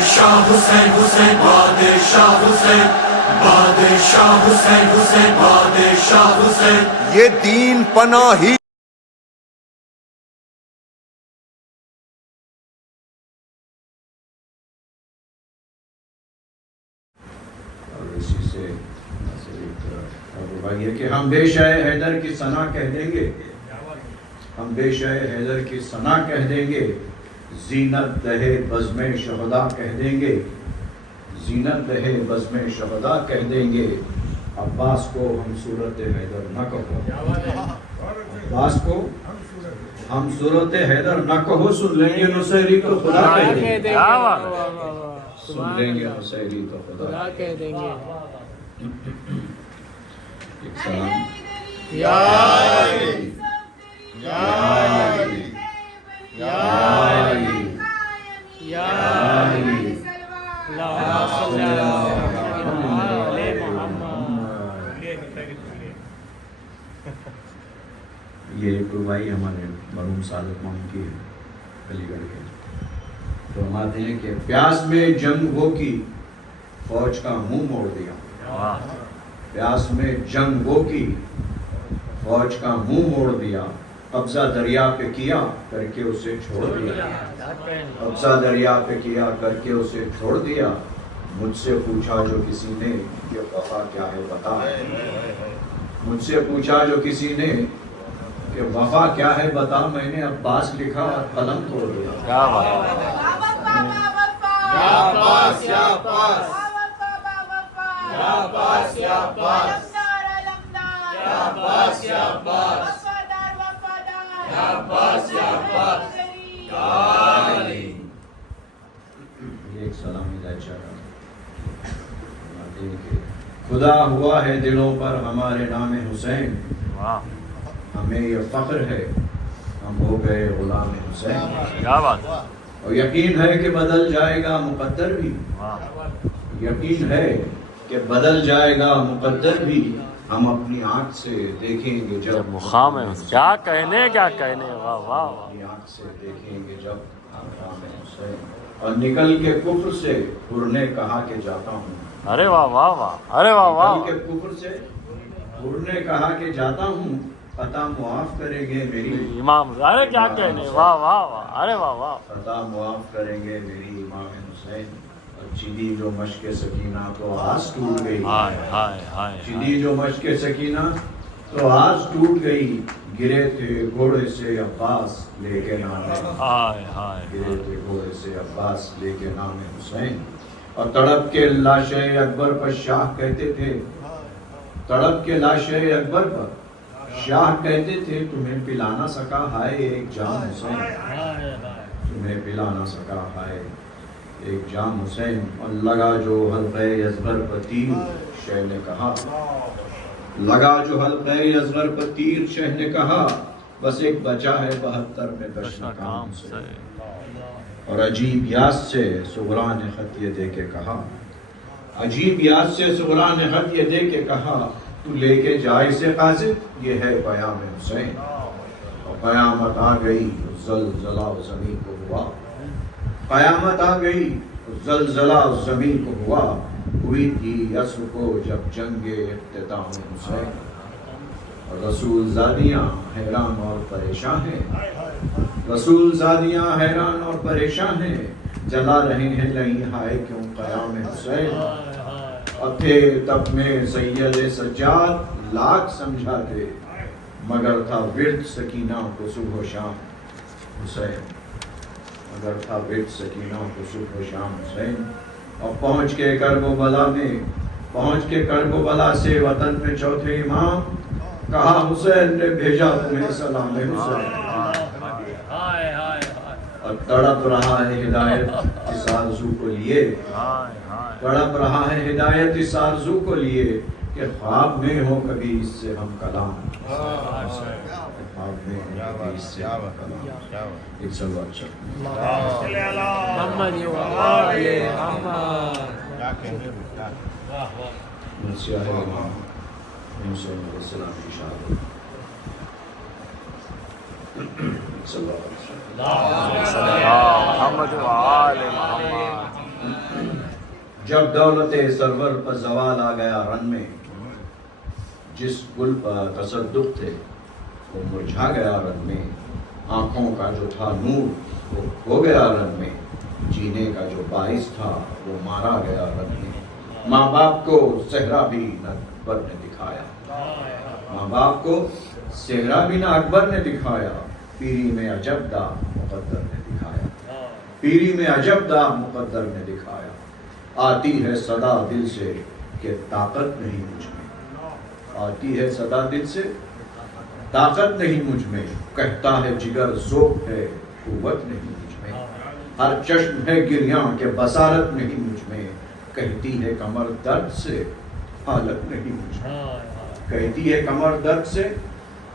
بادشاہ حسین حسین بادشاہ حسین بادشاہ حسین حسین بادشاہ حسین یہ دین پناہی اور اسی سے یہ کہ ہم بے شہ حیدر کی ثنا کہہ دیں گے، ہم بے شہ حیدر کی ثنا کہہ دیں گے، زینت دہے بزم شہداء کہہ دیں گے، زینت دہے بزم شہداء کہہ دیں گے، عباس کو ہم صورت حیدر نہ کہو، عباس کو ہم صورت حیدر نہ کہو، سن لیں گے نصیری تو خدا کہہ دیں گے، سن لیں گے نصیری تو خدا کہہ دیں گے۔ ایک سلام یا علی یا علی یا علی یا علی اللہم صلی علی محمد۔ یہ ایک ربائی ہمارے مرحوم سعادت مام کی ہے علی گڑھ کے، تو فرماتے ہیں کہ پیاس میں جنگ ہو کی فوج کا منہ موڑ دیا، پیاس میں جنگ ہو کی فوج کا منہ موڑ دیا، قبضہ دریا پہ کیا کر کے اسے چھوڑ دیا، قبضہ دریا پہ کیا کر کے اسے چھوڑ دیا، مجھ سے پوچھا جو کسی نے کہ وفا کیا ہے بتا، مجھ سے پوچھا جو کسی نے کہ وفا کیا ہے بتا، میں نے عباس لکھا اور قلم توڑ دیا۔ یا عباس یا عباس یا عباس یا عباس یا عباس یا عباس یا عباس یا عباس یا علی۔ یہ ایک سلامی دائچہ کا خدا ہوا ہے دلوں پر ہمارے نام حسین، ہمیں یہ فخر ہے ہم ہو گئے غلام حسین، اور یقین ہے کہ بدل جائے گا مقدر بھی، یقین ہے کہ بدل جائے گا مقدر بھی، ہم اپنی آنکھ سے دیکھیں گے جب مقام ہے کیا کہنے کیا کہنے، واہ واہ واہ۔ اپنی آنکھ سے دیکھیں گے جب مقام حسین، اور نکل کے کفر سے حر نے کہا کہ جاتا ہوں، ارے واہ واہ واہ، ارے واہ واہ۔ نکل کے کفر سے حر نے کہا کہ جاتا ہوں، خطا معاف کریں گے میری امام، ارے کیا کہنے، واہ واہ واہ، ارے واہ واہ۔ خطا معاف کریں گے میری امام حسین، اور چلی جو مشق سکینہ تو آس ٹوٹ گئی، ہائے ہائے ہائے، چلی جو مشق سکینہ تو آس ٹوٹ گئی، گرے تھے گھوڑے سے عباس لے کے نام، ہائے ہائے، گرے تھے گھوڑے سے عباس لے کے نام حسین، اور تڑپ کے لاش اکبر پر شاہ کہتے تھے، تڑپ کے لاش اکبر پر شاہ کہتے تھے، تمہیں پلا نہ سکا ہائے ایک جام حسین، تمہیں پلا نہ سکا ہائے ایک جام حسین، اور لگا جو حلقہ اصغر پر تیر، شہ نے کہا، لگا جو حلقہ اصغر پر تیر، شہ نے کہا، بس ایک بچا ہے 72 میں کشنا کام سے، اور عجیب یاد سے صغرا نے خط یہ دے کے کہا، عجیب یاد سے صغرا نے خط یہ دے کے کہا، تو لے کے جائے سے قاصد، یہ ہے پیام حسین، اور قیامت آ گئی زلزلہ زمین کو ہوا، قیامت آ گئی زلزلہ زمین کو ہوا، ہوئی تھی عصر کو جب جنگ اختتام حسین، اور رسول زادیاں حیران اور پریشان ہیں، رسول زادیاں حیران اور پریشان ہیں، جلا رہے ہیں نہیں ہائے کیوں قیام حسین، اور تھے تب میں سید سجاد لاکھ سمجھاتے، مگر تھا ورد سکینہ کو صبح و شام حسین، مگر تھا ورد سکینہ کو صبح و شام حسین، اور پہنچ کے کرب و بلا میں، پہنچ کے کرب و بلا سے وطن میں چوتھے امام، کہا حسین نے بھیجا تمہیں سلام حسین، اور تڑپ رہا ہے ہدایت اس آرزو کو لیے، تڑپ رہا ہے ہدایت اس آرزو کو لیے، کہ خواب میں ہو کبھی اس سے ہم کلام، خواب میں ہو کبھی اس سے ہم کلام۔ ایک سلوات چل محمد و آل محمد۔ مسیح امام حسین علیہ السلام کی شہادت، صلی اللہ علیہ وسلم۔ محمد و آل محمد۔ جب دولت سرور پر زوال آ گیا رن میں، جس گل پر تصدق تھے وہ مرجھا گیا رن میں، آنکھوں کا جو تھا نور وہ ہو گیا رن میں، جینے کا جو باعث تھا وہ مارا گیا رن میں۔ ماں باپ کو صحرا بھی نہ اکبر نے دکھایا، ماں باپ کو صحرا بھی نہ اکبر نے دکھایا، پیری میں عجب دا مقدر نے دکھایا، پیری میں عجب دا مقدر نے دکھایا۔ آتی ہے صدا دل سے کہ طاقت نہیں مجھ میں، آتی ہے صدا دل سے طاقت نہیں مجھ میں، کہتا ہے جگر ذوق ہے قوت نہیں مجھ میں، ہر چشم ہے گریاں کہ بصارت نہیں مجھ میں، کہتی ہے کمر درد سے حالت نہیں مجھ میں، کہتی ہے کمر درد سے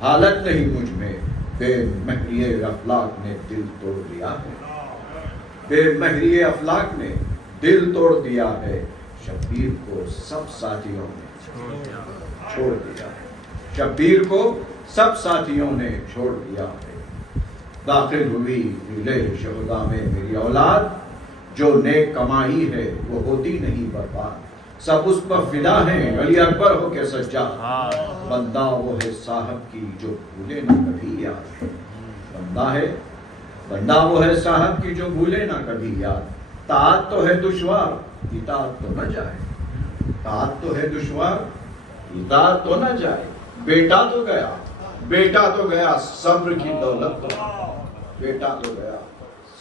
حالت نہیں مجھ میں، بے مہری افلاک نے دل توڑ دیا ہے، بے مہری افلاک نے دل توڑ دیا ہے، شبیر کو سب ساتھیوں نے چھوڑ دیا ہے، شبیر کو سب ساتھیوں نے چھوڑ دیا ہے۔ داخل ہوئی ضلع شہداء میں میری اولاد، جو نیک کمائی ہے وہ ہوتی نہیں برباد، سب اس پر فدا ہیں علی اکبر ہو کے سجاد، بندہ وہ ہے صاحب کی جو بھولے نہ کبھی یاد، بندہ وہ ہے صاحب کی جو بھولے نہ کبھی یاد، طاعت تو ہے دشوار اطاعت تو نہ جائے، طاعت تو ہے دشوار اطاعت تو نہ جائے، بیٹا تو گیا صبر کی دولت تو، بیٹا تو گیا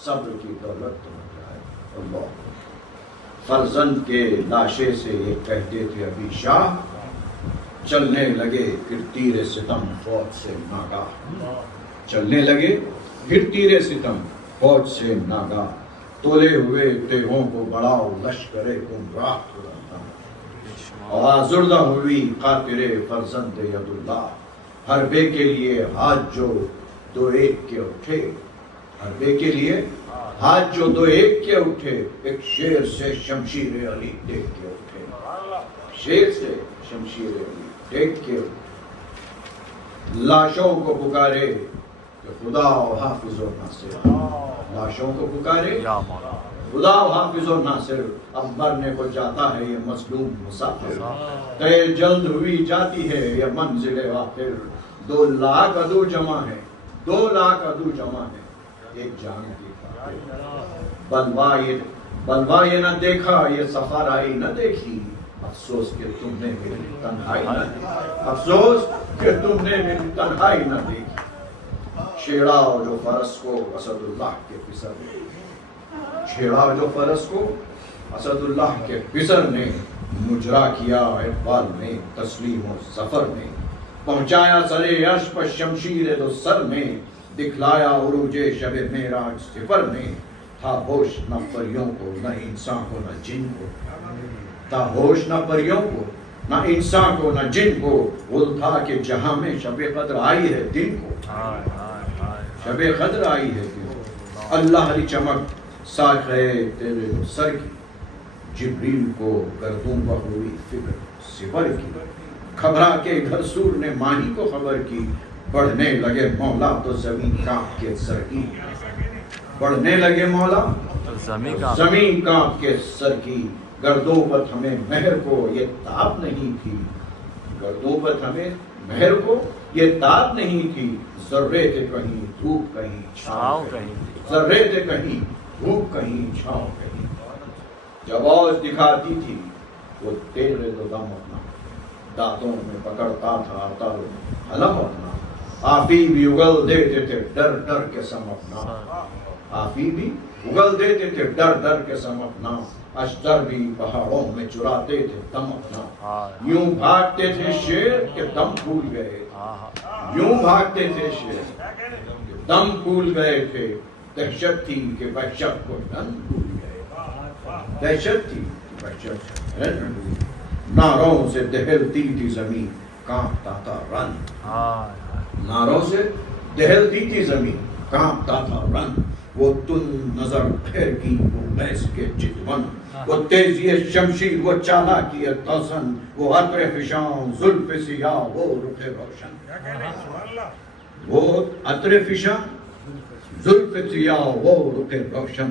صبر کی دولت تو نہ جائے۔ اللہ فرزند کے لاشے سے یہ کہتے تھے ابھی شاہ، چلنے لگے پھر تیر ستم فوج سے ناگاہ، چلنے لگے پھر تیر ستم فوج سے ناگاہ، تولے ہوئے تیغوں کو بڑھاؤ لشکر گمراہ ترنتا، آزردہ ہوئی خاطر فرزند ید اللہ، حربے کے لیے ہاتھ جو دو ایک کے اٹھے، حربے کے لیے ہاتھ جو دو ایک کے اٹھے، ایک شیر سے شمشیر علی دیکھ کے اٹھے، شیر سے شمشیر علی دیکھ کے اٹھے، لاشوں کو پکارے کہ خدا و حافظ و ناصر، لاشوں کو پکارے خدا و حافظ و ناصر، اب مرنے کو جاتا ہے یہ مظلوم مسافر، طے جلد ہوئی جاتی ہے یہ منزل آخر، 2 لاکھ عدو جمع ہے، 2 لاکھ عدو جمع ہے ایک جان کی خاطر، بلوا یہ نہ دیکھا یہ سفارائی نہ دیکھی، افسوس کہ تم نے میری تنہائی نہ دیکھی، افسوس کہ تم نے میری تنہائی نہ دیکھی، چھیڑا جو فرس کو اسد اللہ کے پسر نے، چھیڑا جو فرس کو اسد اللہ کے پسر نے، مجرا کیا اقبال نے تسلیم و ظفر نے، پہنچایا سرے عرش پر شمشیر دو سر میں، دکھلایا عروج شب معراج صفر میں، تھا ہوش نہ پریوں کو نہ انسان کو نہ جن کو، تھا ہوش نہ پریوں کو نہ انسان کو نہ جن کو، غل تھا کہ جہاں میں شب قدر آئی ہے دن کو، شب قدر آئی ہے دن کو، اللہ علی چمک ساکھ ہے تیرے سر کی، جبریل کو گردوں پر ہوئی فکر سپر کی، گھبرا کے گھر سور نے ماہی کو خبر کی، بڑھنے لگے مولا تو زمین کانپ کے سر کی، بڑھنے لگے مولا زمین کانپ کے سر کی، گردوں پر ہمیں مہر کو یہ تاب نہیں تھی، گردوں پر ہمیں مہر کو یہ تاب نہیں تھی، ذرے تھے کہیں دھوپ کہیں چھاؤں کہیں، ذرے تھے کہیں دھوپ کہیں چھاؤں کہیں، جب آواز دکھاتی تھی وہ تیرے دو دم اپنا، دانتوں میں پکڑتا تھا تاروں میں حلم اپنا، آفی بھی اگل دیتے تھے ڈر ڈر کے سم اپنا، آفی بھی اگل دیتے تھے ڈر ڈر کے سم اپنا، اشتر بھی پہاڑوں میں چراتے تھے دم اپنا، یوں بھاگتے تھے شیر کہ دم پھول گئے، یوں بھاگتے تھے شیر کہ دم پھول گئے تھے، دہشت تھی کہ وحشت کو ڈن بھول گئے، دہشت تھی کہ وحشت کو ڈن بھول گئے، نعروں سے دہلتی تھی زمین کانپتا تھا رن، نعروں سے دہلتی تھی زمین کانپتا تھا رن، وہ تن نظر پھر کی وہ بیس کے چتون، وہ تیزی شمشیر وہ چالاکی توسن، وہ عطر فشاں زلف سیاہ وہ رخ روشن، وہ عطر فشاں زلف سیاہ وہ رخ روشن،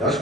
10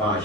5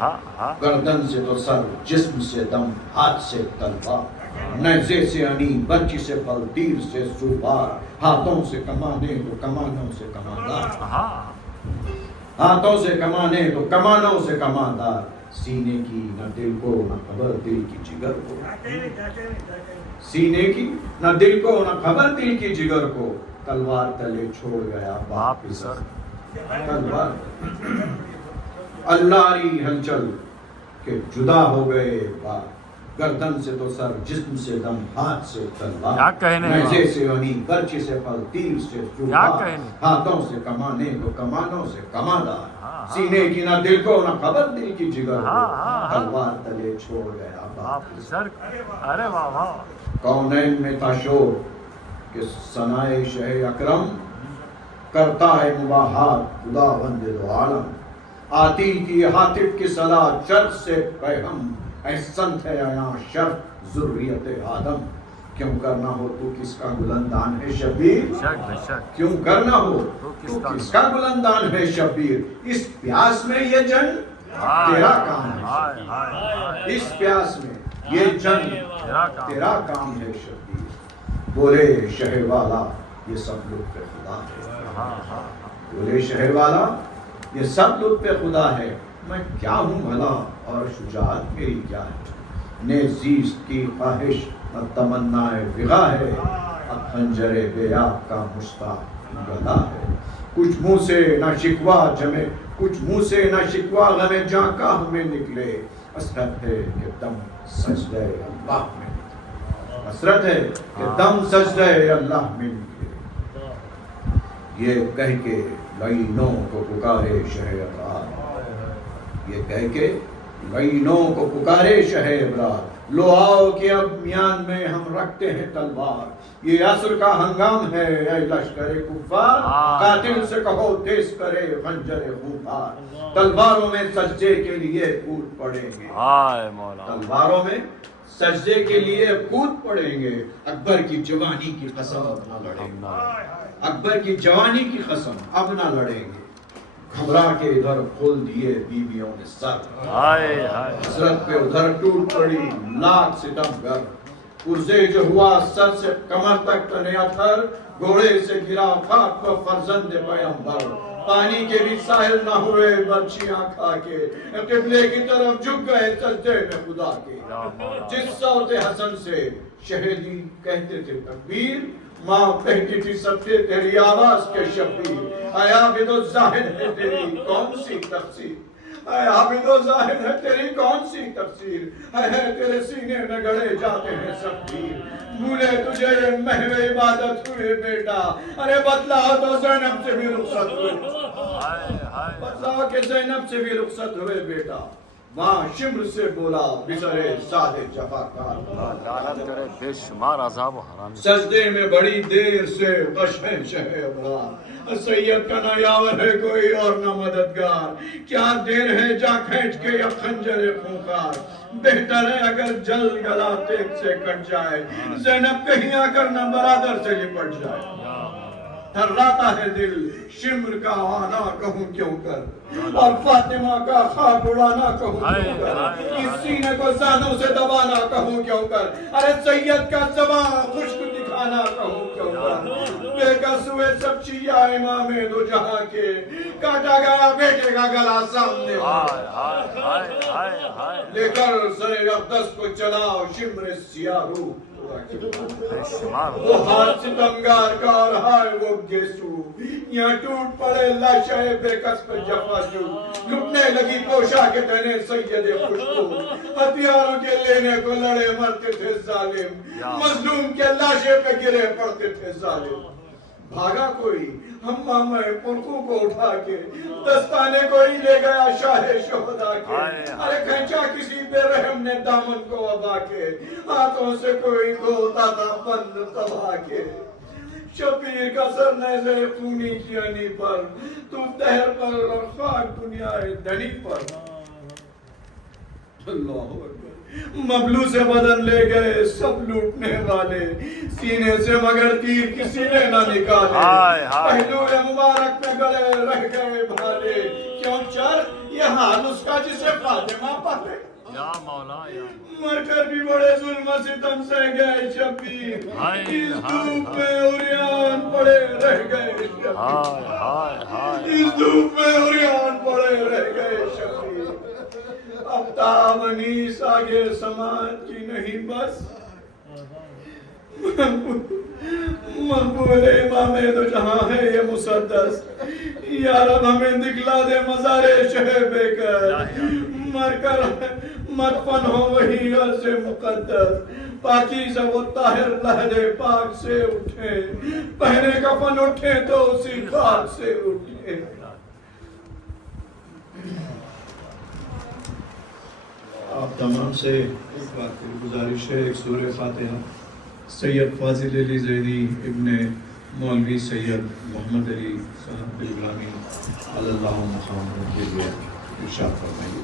ہاں ہاں گردن سے تو سر، جسم سے دم، ہاتھ سے تلوار، نیزے سے انی، برچی سے پھل، تیر سے سوپار، ہاتھوں سے کمانے تو کمانوں سے کماندار، ہاں ہاتھوں سے کمانے تو کمانوں سے کماندار، سینے کی نہ دل کو نہ خبر دل کی جگر کو، سینے کی نہ دل کو نہ خبر دل کی جگر کو، تلوار تلے چھوڑ گیا باپ باپ سر تلوار اللہ ری ہلچل کہ جدا ہو گئے باپ، گردن سے تو سر، جسم سے دم، ہاتھ سے کیا تلوار، کہنے نیزے سے انی، برچی سے پھل، تیر سے کیا چوبار، کہنے ہاتھوں سے کمانے تو کمانوں سے کماندار، ہاں، سینے کی نہ دل کو نہ خبر دل کی جگر ہاں، کو، ہاں، ہاں۔ تلوار تلے چھوڑ گیا باپ۔ باپ سر ارے واہ واہ کونین میں تھا شور کہ ثنائے شہ اکرم، کرتا ہے مباحات خدا بند دو عالم، آتی تھی ہاتف کی صدا چرچ سے پیغم، احسن ہے یہاں شرف ذریت آدم، کیوں کرنا ہو تو کس کا گلندان ہے شبیر، شک بے شک کیوں کرنا ہو تو کس کا گلندان ہے شبیر، اس پیاس میں یہ جنگ تیرا کام ہے، ہائے ہائے ہائے اس پیاس میں یہ جنگ تیرا کام تیرا کام ہے شبیر، بولے شہر والا یہ سب لطف خدا ہے، ہاں ہاں بولے شہر والا یہ سب لطف خدا ہے، میں کیا ہوں بھلا اور شجاعت میری کیا ہے، نے زیست کی خواہش نہ تمنا وغا ہے، اب خنجر بے آپ کا مشتاق گلا ہے، کچھ منہ سے نہ شکوا جمے، کچھ منہ سے نہ شکوا غم جاں کا ہمیں نکلے، حسرت ہے کہ دم سجدہ اللہ میں نکلے، حسرت ہے کہ دم سجدہ اللہ میں نکلے، یہ کہہ کے لعینوں کو پکارے شہ ابرار، یہ کہہ کے لعینوں کو پکارے شہ ابرار، لو آؤ کہ اب میان میں ہم رکھتے ہیں تلوار، یہ عصر کا ہنگام ہے اے لشکر کفار، قاتل سے کہو تیز کرے خنجر خونخوار، تلواروں میں سجدے کے لیے کود پڑیں گے، ہائے مولا تلواروں میں سجدے کے لیے کود پڑیں گے، اکبر کی جوانی کی قسم اب نہ لڑیں گے، اکبر کی جوانی کی قسم اب نہ لڑیں گے، گھبرا کے ادھر کھول دیے بیویوں نے سر، ہائے ہائے حسرت پہ ادھر ٹوٹ پڑی لاکھ ستم گر، پرزے جو ہوا سر سے کمر تک تنیا تھر، گھوڑے سے گرا خاک پر فرزند پیغمبر، پانی کے بھی ساحل نہ ہوئے برچیاں کھا کے، قبلے کی طرف جھک گئے سجدے میں خدا کے، جس صوت حسن سے شہیدی کہتے تھے تکبیر، ماں کہتی تھی سب سے تیری آواز کے شبیر، اے عابد و زاہد ہے تیری کون سی تفسیر، اے عابد و زاہد ہے تیری کون سی تفسیر، اے تیرے سینے میں گڑے جاتے ہیں سب پیر، بھولے تجھے محو عبادت ہوئے بیٹا، ارے بتلا تو زینب سے بھی رخصت ہوئے، بتلا کہ زینب سے بھی رخصت ہوئے بیٹا، ماں شمر سے بولا بسرے سادے جفاکار، لعنت کرے بے شمار عذاب و حرام، سجدے میں بڑی دیر سے قشم شہ ابرار، سید کا نہ یاور ہے کوئی اور نہ مددگار، کیا دیر ہے جا کھینچ کے یا خنجر خونخوار، بہتر ہے اگر جل گلا تیغ سے کٹ جائے، زینب کہیں آ کر نہ برادر سے لپٹ جائے، تھراتا ہے دل شمر کا آنا کہوں کیوں کر، اور فاطمہ کا خواب اڑانا کہوں کیوں کر، اس سینے کو زانوں سے دبانا کہوں کیوں کر، ارے سید کا زبان خشک دکھانا کہوں کیوں کر، بے کس ہوئے سب شیعہ امام دو جہاں کے، کاٹا گیا بیٹے کا گلا سامنے، لے کر سر اقدس کو چلاؤ شمر سیاہ روح، وہ ہاتھ ستمگار کا اور ہائے وہ گیسو، یہاں ٹوٹ پڑے لاشیں بے کس پر جفا جو، لٹنے لگی پوشاک تنے سید خوشبو، ہتھیاروں کے لینے کو لڑے مرتے تھے ظالم، مظلوم کے لاشیں پہ گرے پڑتے تھے ظالم، بھاگا کوئی ہمام پرکوں کو اٹھا کے، دستانے کوئی لے گیا شاہ شہداء کے، ارے کھینچا کسی بے رحم نے دامن کو ابا کے، ہاتھوں سے کوئی دھوتا تھا بند تباہ کے، شبیر کا سر نیزے خونی کی انی پر، تو دہر پر اور خاک دنیا دھنی پر، اللہ اکبر، مبلوس بدن لے گئے سب لوٹنے والے، سینے سے مگر تیر کسی نے نہ نکالے، پہلو مبارک میں گڑے رہ گئے بھالے، کیوں چر یہ حال اس کا جسے فاطمہ کلمہ پڑھے یا مولا یا مر کر بھی بڑے ظلم و ستم سے گئے شبیر ہائے اس ہائے دھوپ میں عریان پڑے رہ گئے شبیر ہائے ہائے ہائے اس دھوپ میں عریان پڑے رہ گئے شبیر اب تاب انیس آگے سماج کی نہیں بس مقبول امام دو جہاں ہے یہ مسدس یا رب ہمیں دکھلا دے مزار شہ بے کر مر کر مدفن ہو وہی عرض مقدس پاکیزہ و طاہر لہد پاک سے اٹھے پہنے کفن اٹھے تو اسی خاک سے اٹھے آپ تمام سے ایک بات گزارش ہے ایک سورہ فاتحہ سید فاضل علی زیدی ابن مولوی سید محمد علی صاحب ابراہیم علی اللہ مقام کے لیے ارشاد فرمائیے